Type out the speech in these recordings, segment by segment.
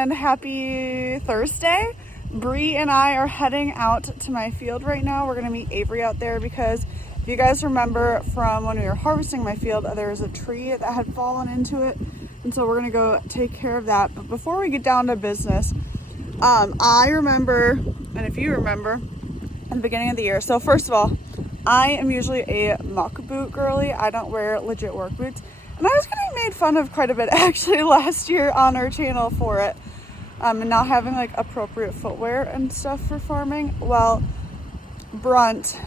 and happy Thursday. Bree and I are heading out to my field right now. We're gonna meet Avery out there because if you guys remember from when we were harvesting my field, there was a tree that had fallen into it. And so we're gonna go take care of that. But before we get down to business, I remember, and if you remember, in the beginning of the year, so first of all, I am usually a muck boot girly. I don't wear legit work boots. And I was getting made fun of quite a bit actually last year on our channel for it. And not having like appropriate footwear and stuff for farming. Well, Brunt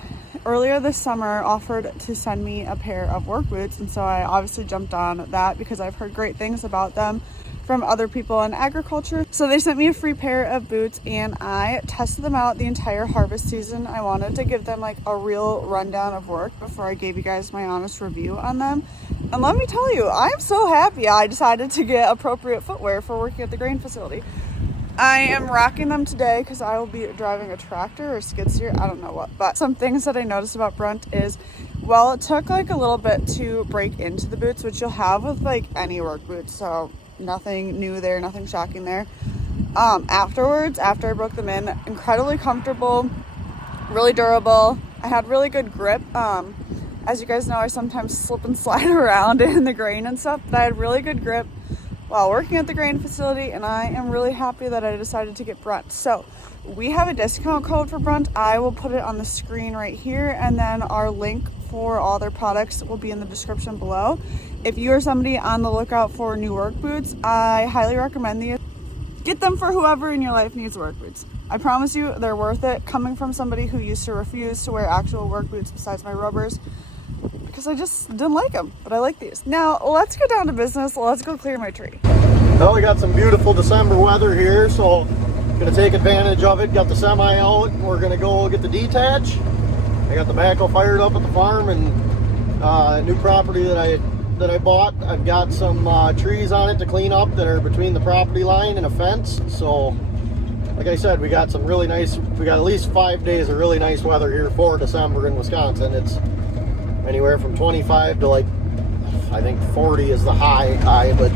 earlier this summer offered to send me a pair of work boots, and so I obviously jumped on that because I've heard great things about them from other people in agriculture. So they sent me a free pair of boots and I tested them out the entire harvest season. I wanted to give them like a real rundown of work before I gave you guys my honest review on them. And let me tell you, I'm so happy I decided to get appropriate footwear for working at the grain facility. I am rocking them today because I will be driving a tractor or skid steer, I don't know what. But some things that I noticed about Brunt is, well, it took like a little bit to break into the boots, which you'll have with like any work boots. So nothing new there, nothing shocking there. Afterwards, after I broke them in, incredibly comfortable, really durable. I had really good grip. As you guys know, I sometimes slip and slide around in the grain and stuff, but I had really good grip while working at the grain facility, and I am really happy that I decided to get Brunt. So we have a discount code for Brunt. I will put it on the screen right here, and then our link for all their products will be in the description below. If you are somebody on the lookout for new work boots, I highly recommend these. Get them for whoever in your life needs work boots. I promise you they're worth it, coming from somebody who used to refuse to wear actual work boots besides my rubbers because I just didn't like them, but I like these. Now let's get down to business. Let's go clear my tree. Well, we got some beautiful December weather here, so gonna take advantage of it. Got the semi out. We're gonna go get the detach. I got the backhoe fired up at the farm, and a new property that I bought. I've got some trees on it to clean up that are between the property line and a fence. So like I said, we got some really nice, we got at least 5 days of really nice weather here for December in Wisconsin. It's anywhere from 25 to like, I think 40 is the high, but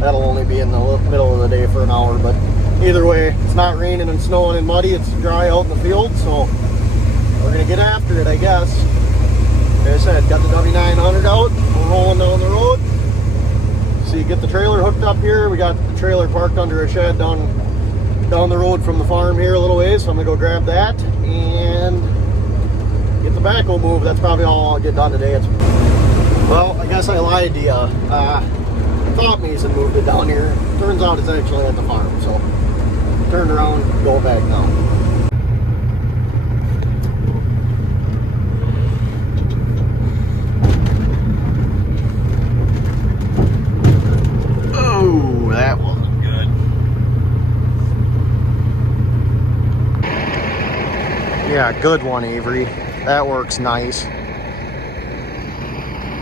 that'll only be in the middle of the day for an hour. But either way, it's not raining and snowing and muddy. It's dry out in the field, so we're gonna get after it, I guess. Like I said, got the W900 out. We're rolling down the road. So you get the trailer hooked up here. We got the trailer parked under a shed down the road from the farm here a little ways. So I'm gonna go grab that and get the backhoe moved. That's probably all I'll get done today. Well, I guess I lied to you. Thought Mason moved it down here. Turns out it's actually at the farm. So turned around, go back now. Oh, that wasn't good. Yeah, good one, Avery. That works nice.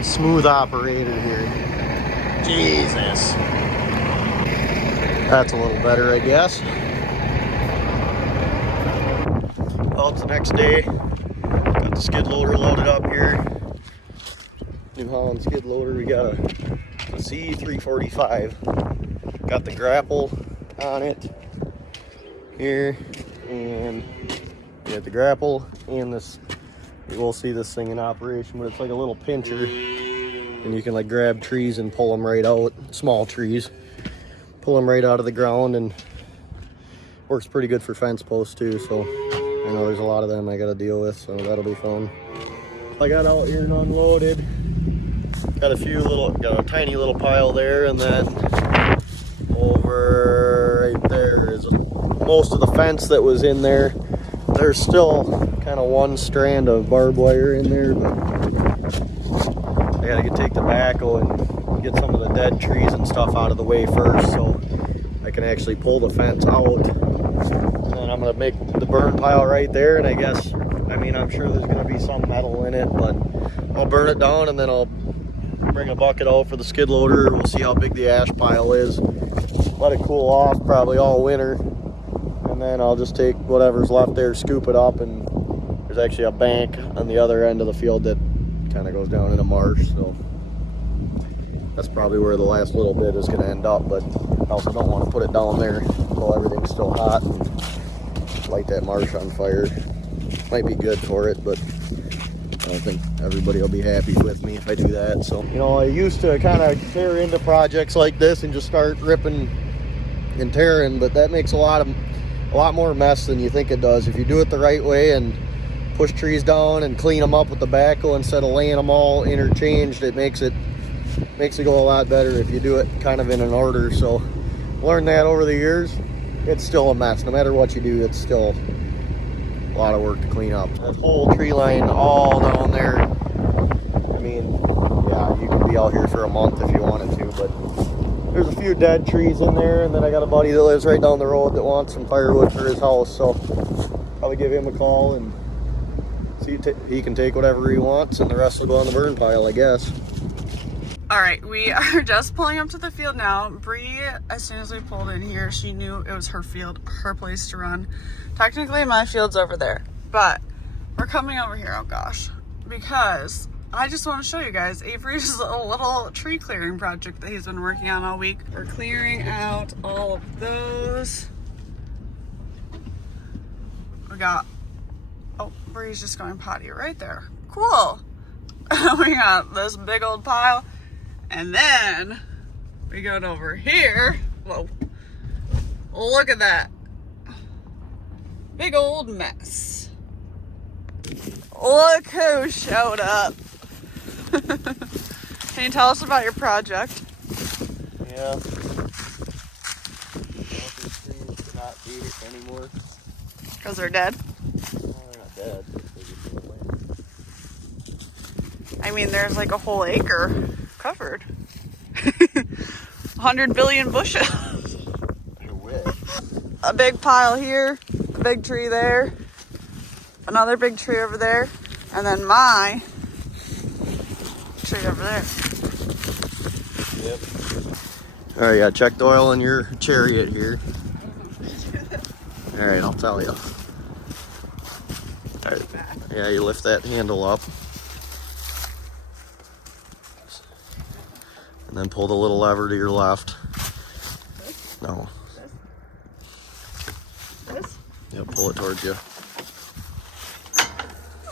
Smooth operator here. Jesus. That's a little better, I guess. Well, it's the next day. Got the skid loader loaded up here. New Holland skid loader. We got a C345. Got the grapple on it here. And we got the grapple and this. You will see this thing in operation, but it's like a little pincher. And you can like grab trees and pull them right out, small trees. Pull them right out of the ground, and works pretty good for fence posts too. So I know there's a lot of them I gotta deal with, so that'll be fun. I got out here and unloaded. Got a tiny little pile there, and then over right there is most of the fence that was in there. There's still kind of one strand of barbed wire in there, but I gotta take the backhoe and get some of the dead trees and stuff out of the way first, so I can actually pull the fence out. And I'm gonna make the burn pile right there, and I'm sure there's gonna be some metal in it, but I'll burn it down and then I'll bring a bucket out for the skid loader. We'll see how big the ash pile is. Let it cool off probably all winter, and then I'll just take whatever's left there, scoop it up, and there's actually a bank on the other end of the field that kind of goes down in a marsh, so That's probably where the last little bit is gonna end up, but I also don't want to put it down there while everything's still hot and light that marsh on fire. Might be good for it, but I don't think everybody will be happy with me if I do that. So, you know, I used to kind of tear into projects like this and just start ripping and tearing, but that makes a lot more mess than you think it does. If you do it the right way and push trees down and clean them up with the backhoe instead of laying them all interchanged, it makes it go a lot better if you do it kind of in an order. So learned that over the years. It's still a mess. No matter what you do, it's still a lot of work to clean up. That whole tree line all down there, I mean, yeah, you could be out here for a month if you wanted to, but there's a few dead trees in there, and then I got a buddy that lives right down the road that wants some firewood for his house, so probably give him a call and see he can take whatever he wants, and the rest will go on the burn pile, I guess. All right, we are just pulling up to the field now. Bree, as soon as we pulled in here, she knew it was her field, her place to run. Technically, my field's over there, but we're coming over here, oh gosh, because I just want to show you guys Avery's a little tree clearing project that he's been working on all week. We're clearing out all of those. We got, oh, Bree's just going potty right there. Cool. We got this big old pile. And then we go over here. Whoa. Look at that. Big old mess. Look who showed up. Can you tell us about your project? Yeah. These trees cannot eat it anymore. Because they're dead? No, they're not dead. They're just in the way. I mean, there's like a whole acre covered. 100 billion bushels. A big pile here, a big tree there, another big tree over there, and then my tree over there. Yep. All right, yeah, check the oil in your chariot here. All right, I'll tell you. All right. Yeah, you lift that handle up. And then pull the little lever to your left. No. This? Yeah, pull it towards you.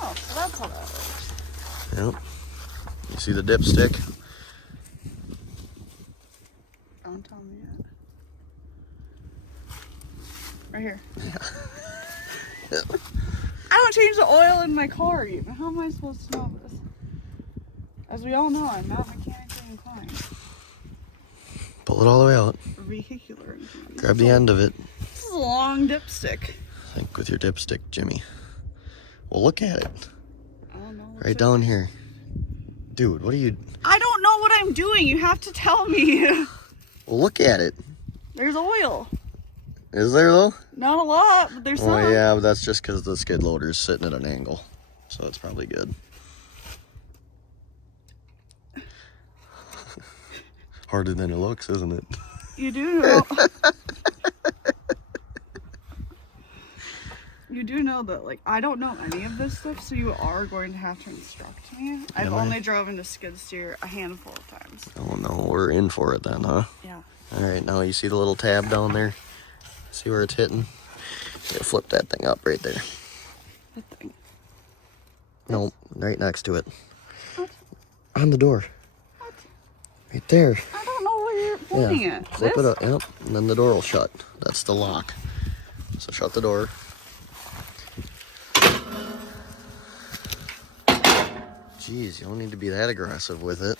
Oh, so that's how that works. Yep. You see the dipstick? Don't tell me yet. Right here. Yeah. I don't change the oil in my car even. How am I supposed to know this? As we all know, I'm not mechanically inclined. Pull it all the way out. Vehicular inclined. Grab the end of it. This is a long dipstick. Think with your dipstick, Jimmy. Well, look at it. I don't know. Right down here. Dude, what are you... I don't know what I'm doing. You have to tell me. Well, look at it. There's oil. Is there, though? Not a lot, but there's some. Oh, yeah, but that's just because the skid loader is sitting at an angle. So it's probably good. Harder than it looks, isn't it? You do know. You do know that, like, I don't know any of this stuff, so you are going to have to instruct me. I've only driven to skid steer a handful of times. Oh, no, we're in for it then, huh? Yeah. All right, now you see the little tab down there? See where it's hitting? Yeah, flip that thing up right there. What thing? No, right next to it. What? On the door. What? Right there. I don't know where you're pointing at. Flip This? it up, yep, and then the door will shut. That's the lock. So shut the door. Jeez, you don't need to be that aggressive with it.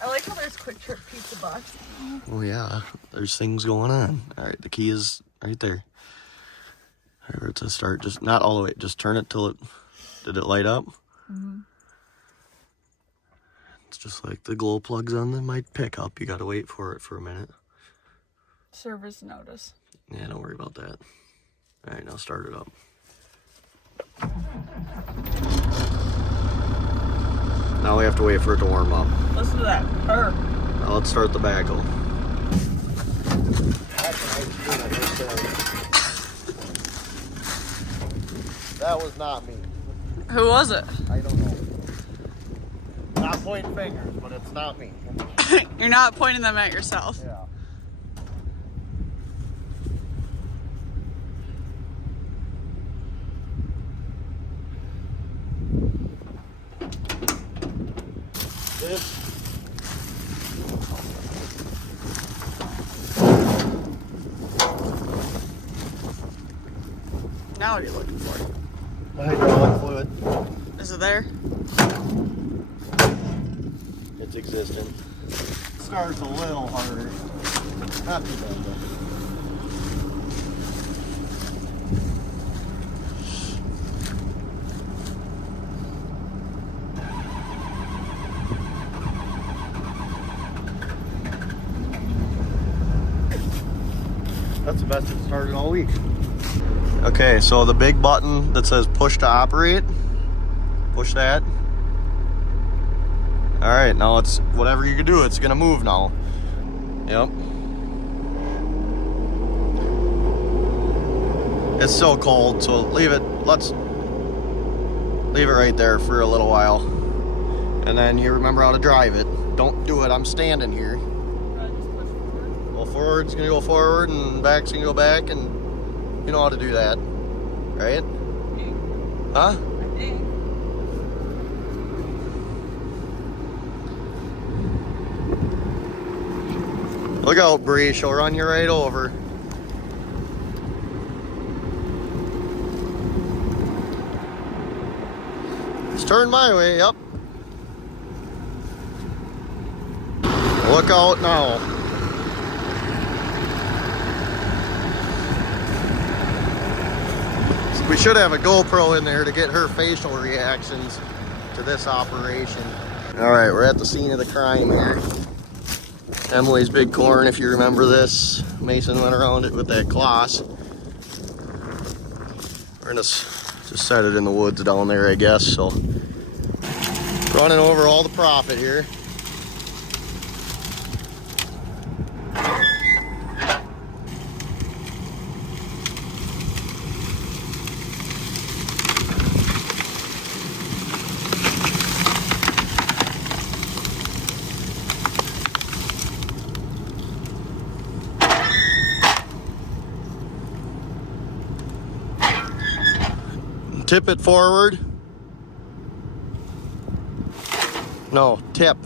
I like how there's Quick Trip pizza box. Oh yeah, there's things going on. All right, the key is right there. All right, to start, just not all the way, just turn it till it, did it light up? Mm-hmm. It's just like the glow plugs on the mic pickup. You gotta wait for it for a minute. Service notice. Yeah, don't worry about that. All right, now start it up. Now we have to wait for it to warm up. Listen to that purr. Now let's start the backhoe. That was not me. Who was it? I don't know. Not pointing fingers, but it's not me. You're not pointing them at yourself. Yeah. This. Now what are you looking for? Hydraulic fluid. Is it there? It's existent. Starts a little harder. Not too bad though. That's the best it's started all week. Okay, so the big button that says push to operate, push that. All right, now it's whatever you can do, it's gonna move now. Yep. It's so cold, so leave it, let's leave it right there for a little while. And then you remember how to drive it. Don't do it, I'm standing here. Well, forward's gonna go forward and back's gonna go back, and you know how to do that, right? Huh? I think. Look out, Bree, she'll run you right over. Just turn my way, yep. Look out now. We should have a GoPro in there to get her facial reactions to this operation. All right, we're at the scene of the crime here. Emily's big corn, if you remember this. Mason went around it with that cloth. We're gonna just set it in the woods down there, I guess. So, running over all the profit here. Tip it forward. No, tip.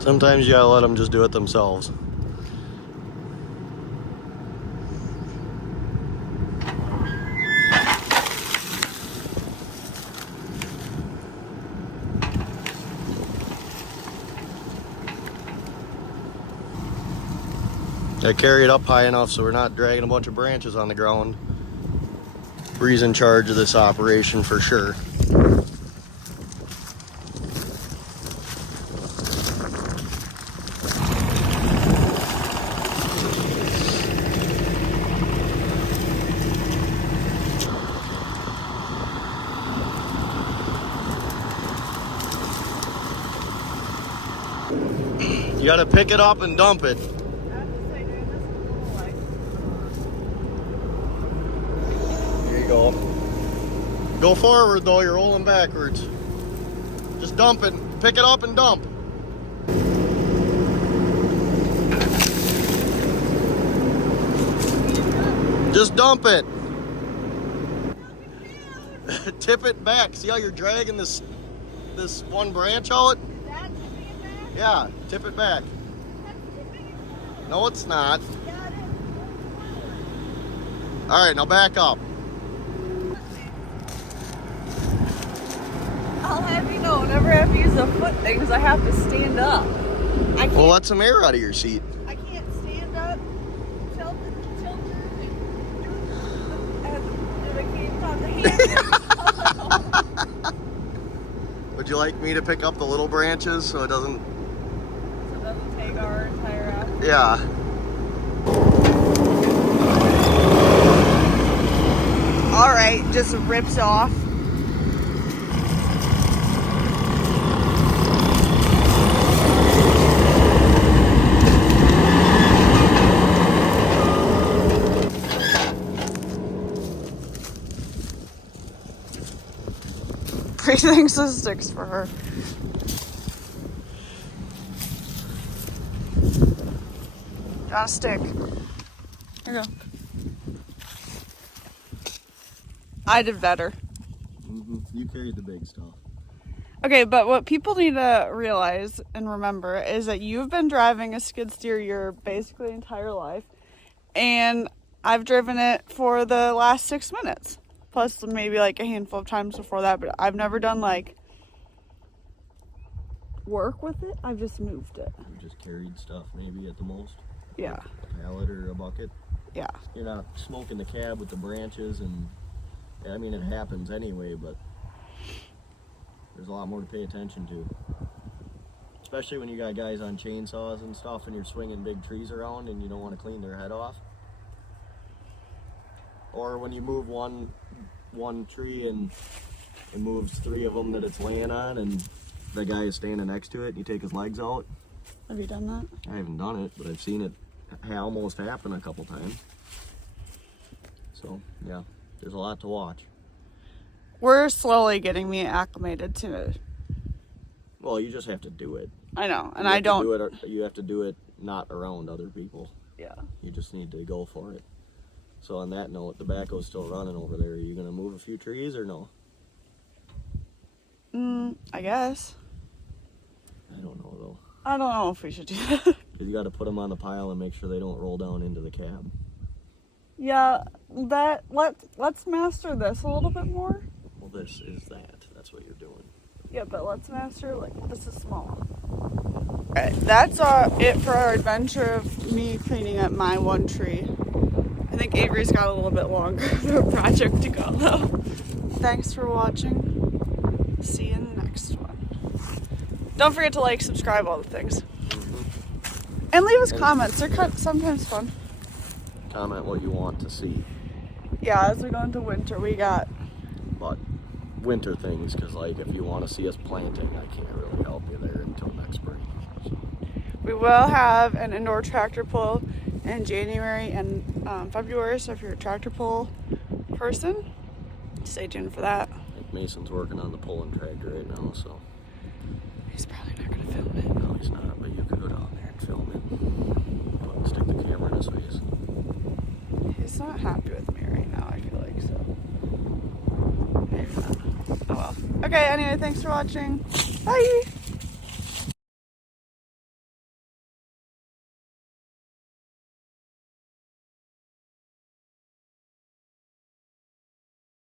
Sometimes you gotta let them just do it themselves. I carry it up high enough so we're not dragging a bunch of branches on the ground. Bree's in charge of this operation for sure. You gotta pick it up and dump it. Go forward though, you're rolling backwards. Just dump it, pick it up and dump. Just dump it. Tip it back. See how you're dragging this one branch out? Yeah, tip it back. No, it's not. All right, now back up. I'll have you know, whenever I have to use the foot things, I have to stand up. I can't, Well, let some air out of your seat. I can't stand up, tilt it, and I can't talk the hands. Would you like me to pick up the little branches so it doesn't... So it doesn't take our entire outfit. Yeah. All right, just rips off. Bree thinks this sticks for her. Got a stick. Here you go. I did better. You carried the big stuff. Okay, but what people need to realize and remember is that you've been driving a skid steer your basically entire life, and I've driven it for the last 6 minutes, plus maybe like a handful of times before that, but I've never done like work with it. I've just moved it. You just carried stuff maybe at the most. Yeah. Like a pallet or a bucket. Yeah. You're not smoking the cab with the branches, and I mean it happens anyway, but there's a lot more to pay attention to. Especially when you got guys on chainsaws and stuff and you're swinging big trees around and you don't want to clean their head off. Or when you move one tree and it moves 3 of them that it's laying on and the guy is standing next to it and you take his legs out. Have you done that? I haven't done it, but I've seen it almost happen a couple times. So, yeah, there's a lot to watch. We're slowly getting me acclimated to it. Well, you just have to do it. I know, and You I have to don't. do it, you have to do it not around other people. Yeah. You just need to go for it. So on that note, the backhoe's still running over there. Are you going to move a few trees or no? I guess. I don't know, though. I don't know if we should do that. Because you got to put them on the pile and make sure they don't roll down into the cab. Yeah, let's master this a little bit more. Well, this is that. That's what you're doing. Yeah, but let's master, like, this is small. Alright, that's it for our adventure of me cleaning up my one tree. I think Avery's got a little bit longer of a project to go, though. Thanks for watching. See you in the next one. Don't forget to like, subscribe, all the things. And leave us comments. They're sometimes fun. Comment what you want to see. Yeah, as we go into winter, we got... But winter things, because like if you want to see us planting, I can't really help you there until next spring. So. We will have an indoor tractor pull in January and February, so if you're a tractor pull person, stay tuned for that. I think Mason's working on the pulling tractor right now, so. He's probably not going to film it. No, he's not, but you could go down there and film it. Stick the camera in his face. He's not happy with me right now, I feel like, so. Maybe not. Oh well. Okay, anyway, thanks for watching. Bye!